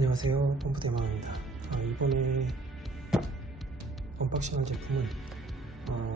안녕하세요, 펌프대망입니다. 이번에 언박싱한 제품은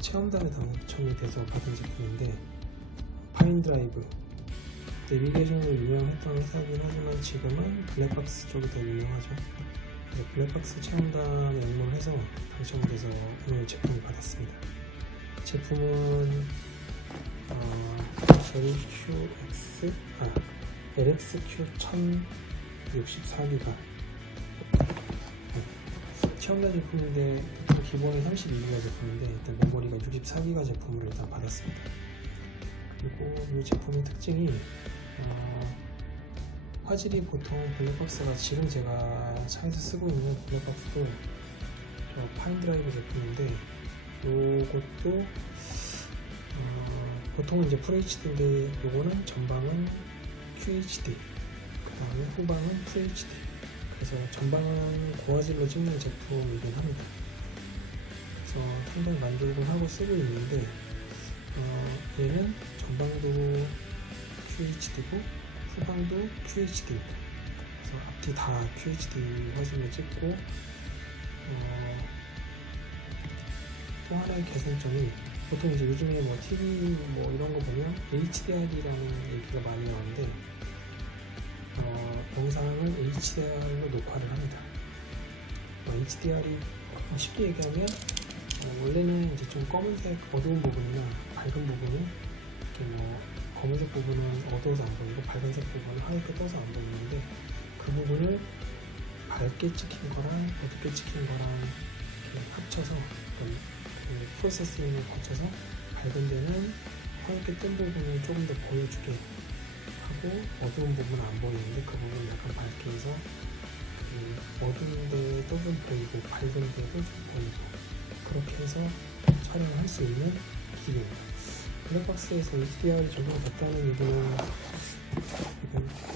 체험단에 당첨이 돼서 받은 제품인데, 파인드라이브, 내비게이션으로 유명했던 회사이긴 하지만 지금은 블랙박스 쪽이 더 유명하죠. 블랙박스 체험단에 응모를 해서 당첨돼서 오늘 제품을 받았습니다. 제품은 LXQ1064기가 체험단 제품인데 기본이 32기가 제품인데 일단 메모리가 64기가 제품으로 일단 받았습니다. 그리고 이 제품의 특징이 화질이 보통 블랙박스가 지금 제가 차에서 쓰고 있는 블랙박스도 저 파인드라이브 제품인데, 요것도 보통은 이제 FHD인데 요거는 전방은 QHD, 그 다음에 후방은 FHD. 그래서 전방은 고화질로 찍는 제품이긴 합니다. 그래서 상당히 만족을 하고 쓰고 있는데, 얘는 전방도 QHD고 후방도 QHD입니다. 그래서 앞뒤 다 QHD 화질로 찍고, 또 하나의 개선점이, 보통 이제 요즘에 뭐 TV 뭐 이런 거 보면 HDR이라는 얘기가 많이 나오는데, 영상을 HDR로 녹화를 합니다. HDR이 쉽게 얘기하면 원래는 이제 좀 검은색 어두운 부분이나 밝은 부분은 이렇게 뭐 검은색 부분은 어두워서 안 보이고 밝은색 부분은 하얗게 떠서 안 보이는데, 그 부분을 밝게 찍힌 거랑 어둡게 찍힌 거랑 이렇게 합쳐서 그 프로세싱을 거쳐서 밝은 데는 하얗게 뜬 부분을 조금 더 보여주게 하고, 어두운 부분은 안 보이는데 그 부분을 약간 밝게 해서 어두운 데도 좀 보이고 밝은 데도 좀 보이고, 그렇게 해서 촬영을 할 수 있는 기계입니다. 블랙박스에서 HDR이 적용됐다는 이거는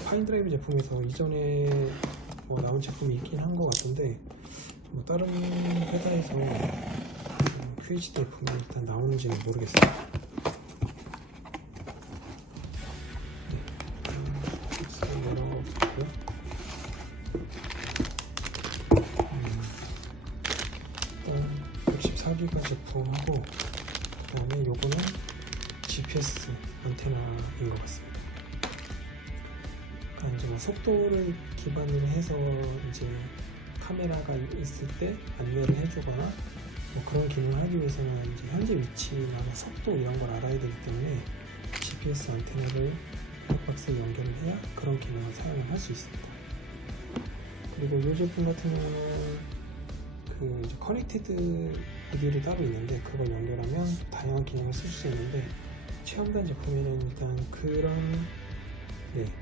파인드라이브 제품에서 이전에 나온 제품이 있긴 한 것 같은데, 다른 회사에서 QHD 제품이 일단 나오는지는 모르겠어요. 열어보고요. 64기가 제품하고, 그 다음에 요거는 GPS 안테나인 것 같습니다. 그러니까 이제 속도를 기반으로 해서 이제 카메라가 있을 때 안내를 해주거나 그런 기능을 하기 위해서는 이제 현재 위치나 속도 이런 걸 알아야 되기 때문에 GPS 안테나를 블랙박스에 연결을 해야 그런 기능을 사용을 할 수 있습니다. 그리고 이 제품 같은 경우는 그 이제 커넥티드 모듈이 따로 있는데, 그걸 연결하면 다양한 기능을 쓸 수 있는데, 체험단 제품에는 일단 그런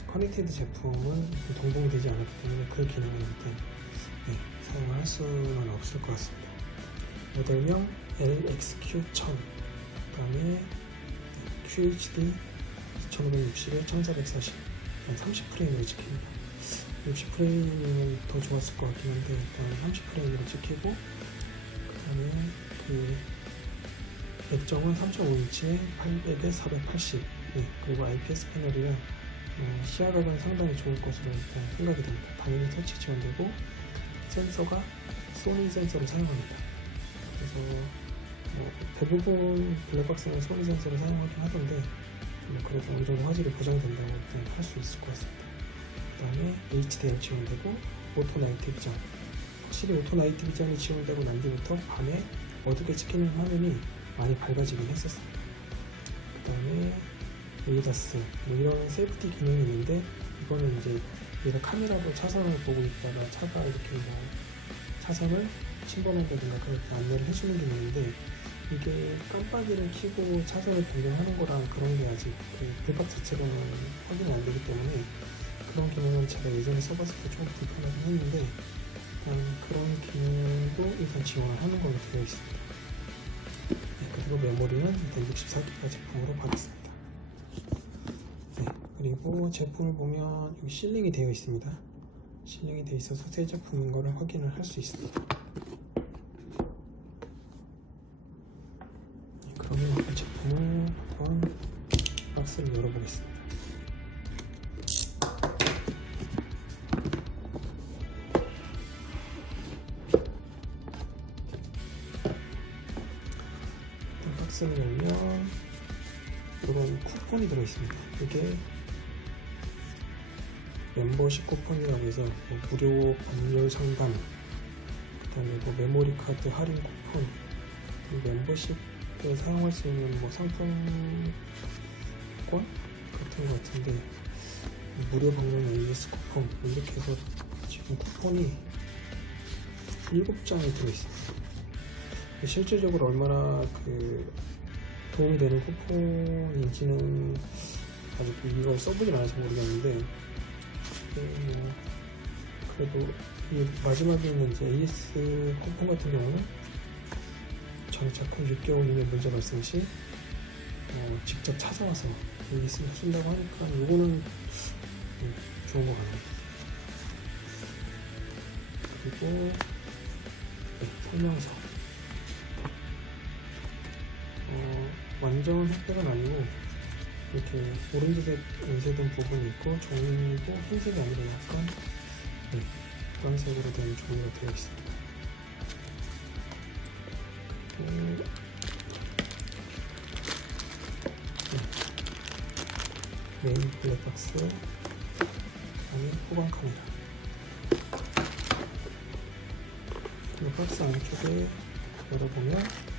커넥티드 제품은 동봉이 되지 않았기 때문에 그 기능은 일단 사용할 수는 없을 것 같습니다. 모델명 LXQ1000, 그 다음에 QHD 2560에 1440, 30프레임으로 찍힙니다. 60프레임이면 더 좋았을 것 같긴 한데 일단 30프레임으로 찍히고, 그 다음에 그 액정은 3.5인치에 800에 480, 그리고 IPS 패널이라 시야각은 상당히 좋을 것으로 일단 생각이 됩니다. 당연히 터치 지원되고, 센서가 소니 센서를 사용합니다. 그래서 대부분 블랙박스는 소니 센서를 사용하긴 하던데, 그래도 어느 정도 화질이 보장된다고 일단 할 수 있을 것 같습니다. 그 다음에 HDR 지원되고, 오토 나이트 비전, 확실히 오토 나이트 비전이 지원되고 난 뒤부터 밤에 어둡게 찍히는 화면이 많이 밝아지긴 했었습니다. 그 다음에 에이다스, 이런 세이프티 기능이 있는데, 이거는 이제 얘가 카메라로 차선을 보고 있다가 차가 이렇게 차선을 침범한다든가 그렇게 안내를 해주는 기능인데, 이게 깜빡이를 켜고 차선을 변경하는 거랑 그런 게 아직 그 블랙박스 자체로는 확인이 안 되기 때문에, 그런 기능은 제가 예전에 써봤을 때 조금 불편하긴 했는데, 그런 기능도 일단 지원을 하는 걸로 되어 있습니다. 그리고 메모리는 일단 64기가 제품으로 받았습니다. 그리고 제품을 보면 여기 실링이 되어 있습니다. 실링이 되어 있어서 새 제품인 거를 확인을 할 수 있습니다. 그러면 이 제품을 한번 박스를 열어보겠습니다. 박스를 열면 이런 쿠폰이 들어있습니다. 이게 멤버십 쿠폰이라고 해서 뭐 무료 법률 상담, 그 다음에 뭐 메모리 카드 할인 쿠폰, 멤버십에 사용할 수 있는 뭐 상품권 같은 것 같은데, 무료 방문 AS 쿠폰 이렇게 해서 지금 쿠폰이 7장이 들어있습니다. 실질적으로 얼마나 도움이 되는 쿠폰인지는 아직 이걸 써보진 않아서 모르겠는데, 그래도 이 마지막에 있는 이제 AS 쿠폰 같은 경우는 정착후 6개월 이내 문제 발생 시 직접 찾아와서 AS를 해준다고 하니까 이거는 좋은 것 같아요. 그리고 설명서, 완전 흑백은 아니고 이렇게 오렌지색 연쇄된 부분이 있고, 종이고 흰색이 아니라 약간 노란색으로 된 종이가 되어 있습니다. 메인 블랙박스, 다음에 후방 카메라. 이 박스 안쪽에 열어보면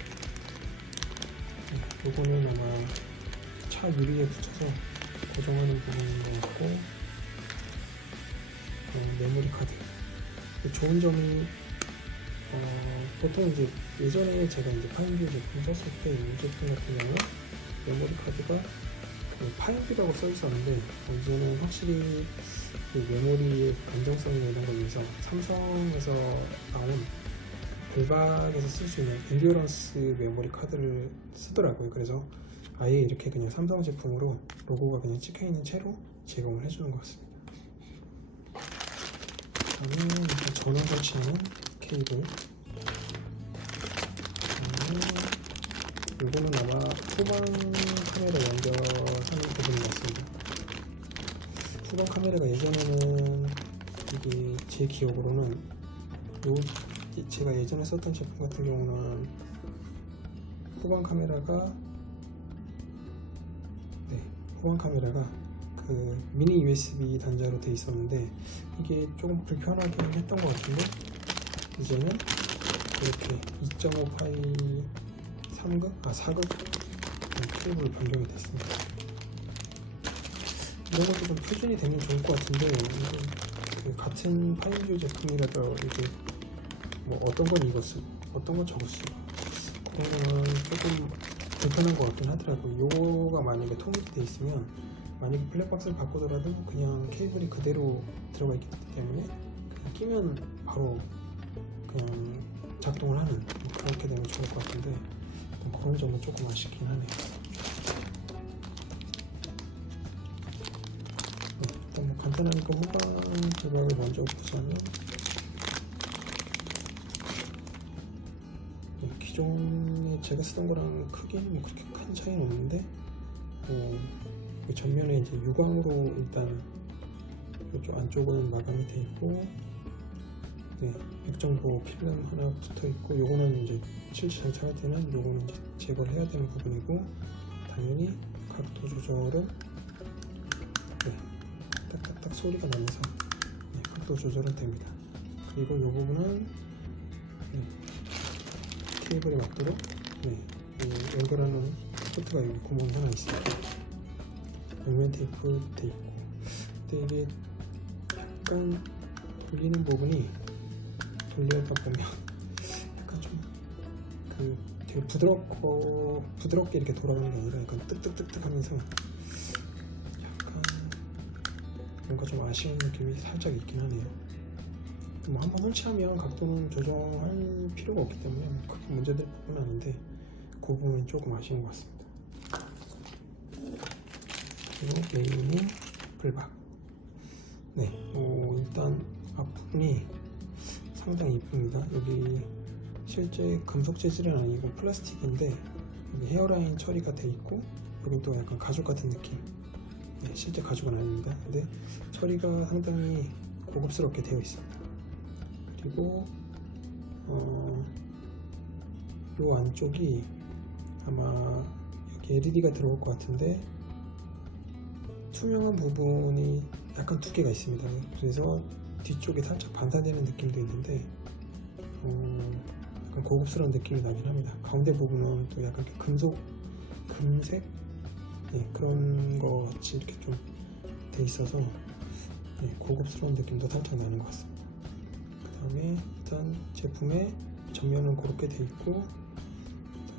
요거는 아마 차 유리에 붙여서 고정하는 부분인 것 같고, 메모리 카드. 좋은 점이 보통 이제 예전에 제가 이제 파인뷰 제품 썼을 때 이 제품 같은 경우는 메모리 카드가 파인뷰라고 써 있었는데, 이제는 확실히 메모리의 안정성이나 이런 걸 위해서 삼성에서 나온 불박에서 쓸 수 있는 인듀어런스 메모리 카드를 쓰더라고요. 그래서 아예 이렇게 그냥 삼성 제품으로 로고가 그냥 찍혀 있는 채로 제공을 해주는 것 같습니다. 다음에 전원 설치하는 케이블. 이거는 아마 후방 카메라 연결하는 부분인 것 같습니다. 후방 카메라가 예전에는 이게 제 기억으로는 제가 예전에 썼던 제품 같은 경우는 후방 카메라가 그 미니 USB 단자로 되어 있었는데, 이게 조금 불편하긴 했던 것 같은데, 이제는 이렇게 2.5 파이 4극 케이블로 변경이 됐습니다. 이런 것도 좀 표준이 되면 좋을 것 같은데, 같은 파인뷰 제품이라도 이게 뭐 어떤 건 이거 쓰고 어떤 건 저거 쓰고 그런 거는 조금 불편한 것 같긴 하더라고요. 요거가 만약에 통일이 돼 있으면, 만약에 블랙박스를 바꾸더라도 그냥 케이블이 그대로 들어가 있기 때문에 그냥 끼면 바로 그냥 작동을 하는, 그렇게 되면 좋을 것 같은데, 그런 점은 조금 아쉽긴 하네요. 일단 뭐 간단하니까 후방 제박을 먼저 보자면, 기존에 제가 쓰던 거랑 크게 뭐 그렇게 큰 차이는 없는데, 전면에 이제 유광으로 일단 이쪽 안쪽은 마감이 되어 있고, 백정보 필름 하나 붙어 있고, 요거는 이제 실제 장착할 때는 요거는 이제 제거를 해야 되는 부분이고, 당연히 각도 조절은 딱딱딱 소리가 나면서 각도 조절은 됩니다. 그리고 요 부분은 케이블에 맞도록 연결하는 포트가 여기 구멍이 하나 있습니다. 양면 테이프 돼 있고, 근데 이게 약간 돌리는 부분이 돌리다 보면 약간 좀 되게 부드럽게 이렇게 돌아가는 게 아니라 약간 뜨뜻뜨뜻 하면서 약간 뭔가 좀 아쉬운 느낌이 살짝 있긴 하네요. 뭐 한번 설치하면 각도는 조정할 필요가 없기 때문에 크게 문제될 부분은 아닌데, 그 부분이 조금 아쉬운 것 같습니다. 그리고 메인이 블박. 일단 앞부분이 상당히 이쁩니다. 여기 실제 금속 재질은 아니고 플라스틱인데, 여기 헤어라인 처리가 돼 있고, 여긴 또 약간 가죽 같은 느낌. 실제 가죽은 아닙니다. 근데 처리가 상당히 고급스럽게 되어 있습니다. 그리고 요 안쪽이 아마 여기 LED가 들어올 것 같은데 투명한 부분이 약간 두께가 있습니다. 그래서 뒤쪽이 살짝 반사되는 느낌도 있는데 약간 고급스러운 느낌이 나긴 합니다. 가운데 부분은 또 약간 금색 그런 거 같이 이렇게 좀 돼 있어서 고급스러운 느낌도 살짝 나는 것 같습니다. 그 다음에 일단 제품의 전면은 그렇게 돼 있고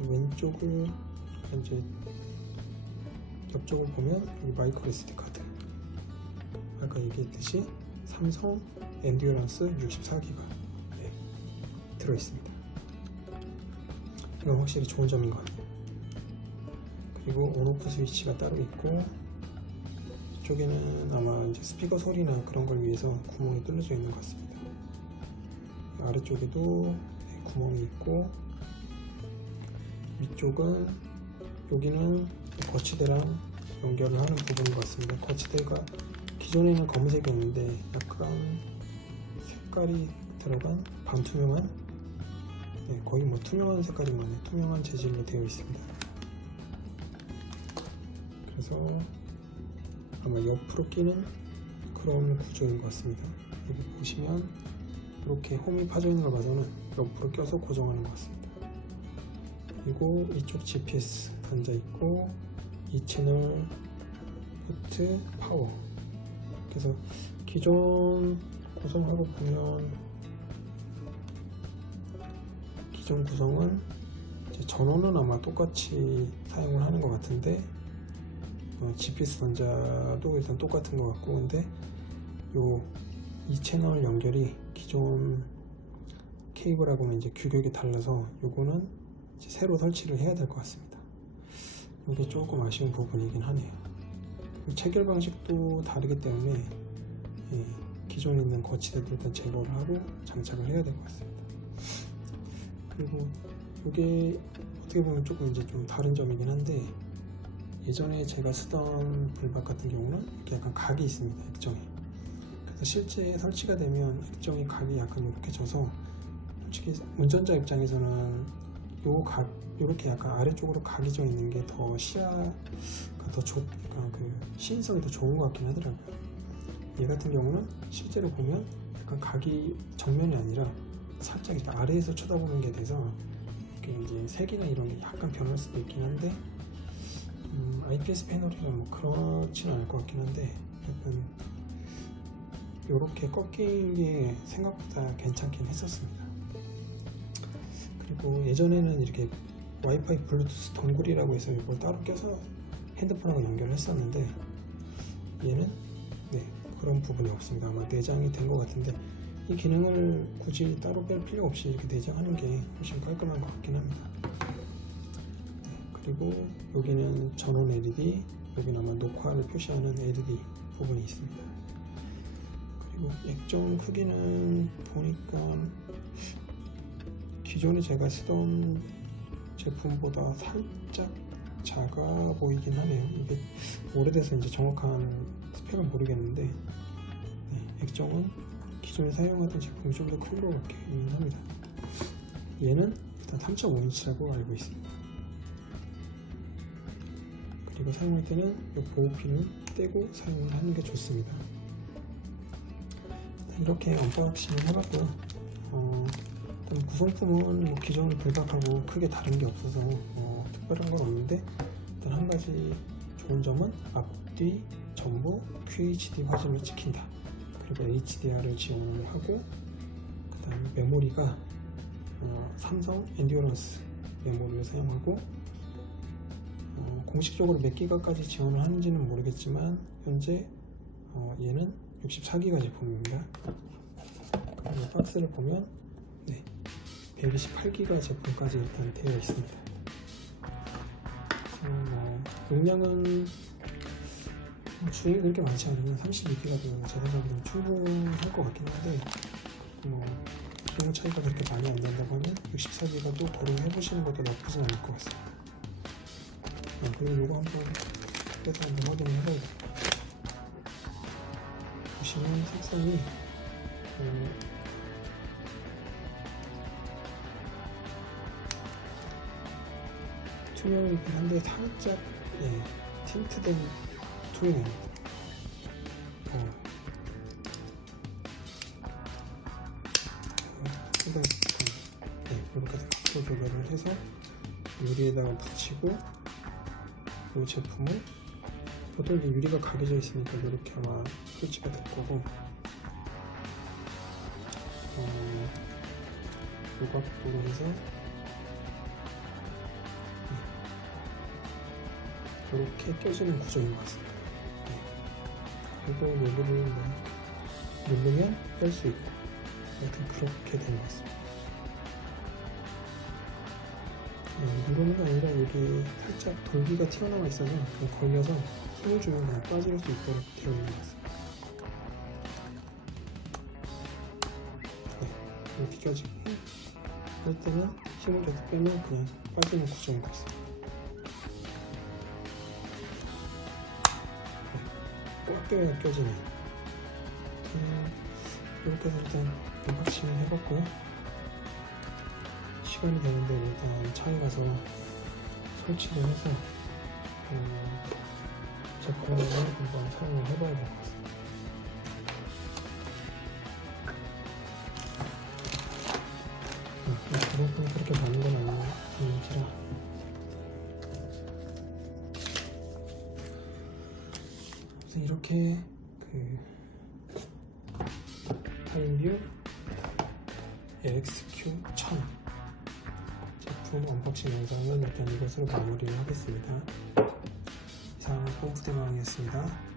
왼쪽을 이제 옆쪽을 보면 여기 마이크로 SD 카드, 아까 얘기했듯이 삼성 엔듀어런스 64기가 들어있습니다. 이건 확실히 좋은 점인 것 같아요. 그리고 온오프 스위치가 따로 있고 이쪽에는 아마 이제 스피커 소리나 그런 걸 위해서 구멍이 뚫려져 있는 것 같습니다. 아래쪽에도 구멍이 있고 위쪽은 여기는 거치대랑 연결을 하는 부분인 것 같습니다. 거치대가 기존에는 검은색이었는데 약간 색깔이 들어간 반투명한 거의 뭐 투명한 색깔인 거네. 투명한 재질로 되어 있습니다. 그래서 아마 옆으로 끼는 그런 구조인 것 같습니다. 여기 보시면 이렇게 홈이 파져 있는 걸 봐서는 옆으로 껴서 고정하는 것 같습니다. 그리고 이쪽 GPS 단자 있고 2채널 포트 파워. 그래서 기존 구성하고 보면 기존 구성은 이제 전원은 아마 똑같이 사용을 하는 것 같은데 GPS 단자도 일단 똑같은 것 같고, 근데 요 2채널 연결이 기존 케이블하고는 이제 규격이 달라서 요거는 이제 새로 설치를 해야 될 것 같습니다. 이게 조금 아쉬운 부분이긴 하네요. 체결 방식도 다르기 때문에 기존에 있는 거치대도 일단 제거를 하고 장착을 해야 될 것 같습니다. 그리고 이게 어떻게 보면 조금 이제 좀 다른 점이긴 한데, 예전에 제가 쓰던 불박 같은 경우는 이렇게 약간 각이 있습니다. 액정에. 그래서 실제 설치가 되면 액정의 각이 약간 이렇게 져서 솔직히 운전자 입장에서는 요 각, 이렇게 약간 아래쪽으로 각이 져 있는 게 더 시야가 더 그러니까 그 시인성이 더 좋은 것 같긴 하더라고요. 얘 같은 경우는 실제로 보면 약간 각이 정면이 아니라 살짝 이렇게 아래에서 쳐다보는 게 돼서 이렇게 이제 색이나 이런 게 약간 변할 수도 있긴 한데, IPS 패널이라 뭐 그렇지는 않을 것 같긴 한데, 약간 이렇게 꺾인 게 생각보다 괜찮긴 했었습니다. 그리고 예전에는 이렇게 와이파이 블루투스 donggle이라고 해서 이걸 따로 껴서 핸드폰하고 연결을 했었는데, 얘는 그런 부분이 없습니다. 아마 내장이 된 것 같은데, 이 기능을 굳이 따로 뺄 필요 없이 이렇게 내장하는 게 훨씬 깔끔한 것 같긴 합니다. 그리고 여기는 전원 LED, 여기는 아마 녹화를 표시하는 LED 부분이 있습니다. 그리고 액정 크기는 보니까 기존에 제가 쓰던 제품보다 살짝 작아 보이긴 하네요. 이게 오래돼서 이제 정확한 스펙은 모르겠는데, 액정은 기존에 사용하던 제품이 좀 더 큰 것 같긴 합니다. 얘는 일단 3.5인치라고 알고 있습니다. 그리고 사용할 때는 이 보호핀을 떼고 사용을 하는 게 좋습니다. 이렇게 언박싱을 해봤고, 구성품은 뭐 기존 불박하고 크게 다른 게 없어서 특별한 건 없는데, 일단 한 가지 좋은 점은 앞뒤 전부 QHD 화질로 찍힌다. 그리고 HDR을 지원을 하고, 그 다음에 메모리가 삼성 엔듀어런스 메모리를 사용하고, 공식적으로 몇 기가까지 지원을 하는지는 모르겠지만 현재 얘는 64기가 제품입니다. 그리고 박스를 보면 128기가 제품까지 일단 되어 있습니다. 용량은 주행이 그렇게 많지 않으면 32기가도 제 생각에는 충분할 것 같긴 한데, 비용 차이가 그렇게 많이 안 난다고 하면 64기가도 고려해 보시는 것도 나쁘진 않을 것 같습니다. 그리고 이거 한번 빼서 한번 확인을 해봐야겠다. 보시면 색상이 투명이긴 한데 살짝 틴트된 투명입니다. 이렇게 각도 조절을 해서 유리에다가 붙이고 이 제품은 보통 이제 유리가 각여져 있으니까 이렇게 아마 설치가 될 거고 이 각도로 해서 이렇게 껴지는 구조인 것 같습니다. 그리고 여기를 누르면 뺄 수 있고 하여튼 그렇게 된 것 같습니다. 누르는 게 아니라 여기 살짝 돌기가 튀어나와 있어서 그냥 걸려서 힘을 주면 그냥 빠질 수 있도록 되어 있는 것 같습니다. 이렇게 껴지고 할 때는 힘을 줘서 빼면 그냥 빠지는 구조인 것 같습니다. 꽉 껴야 껴지네. 이렇게 해서 일단 언박싱을 해봤고요. 시간이 되는데 일단 차에 가서 설치를 해서 제품을 한번 사용을 해봐야 될 것 같습니다. 그만큼 그렇게 많은 건 아니라 이렇게 타임뷰 LXQ1000 제품 언박싱 영상은 일단 이것으로 마무리를 하겠습니다. 이상 뽕푸대망이었습니다.